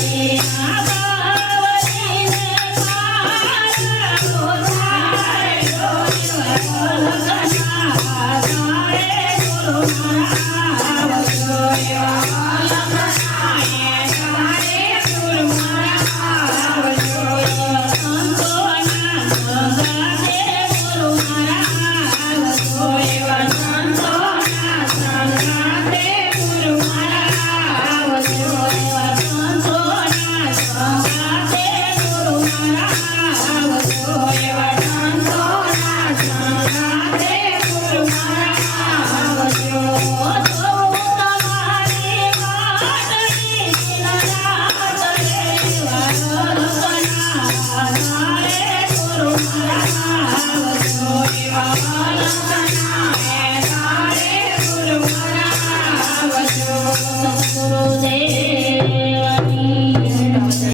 Yeah.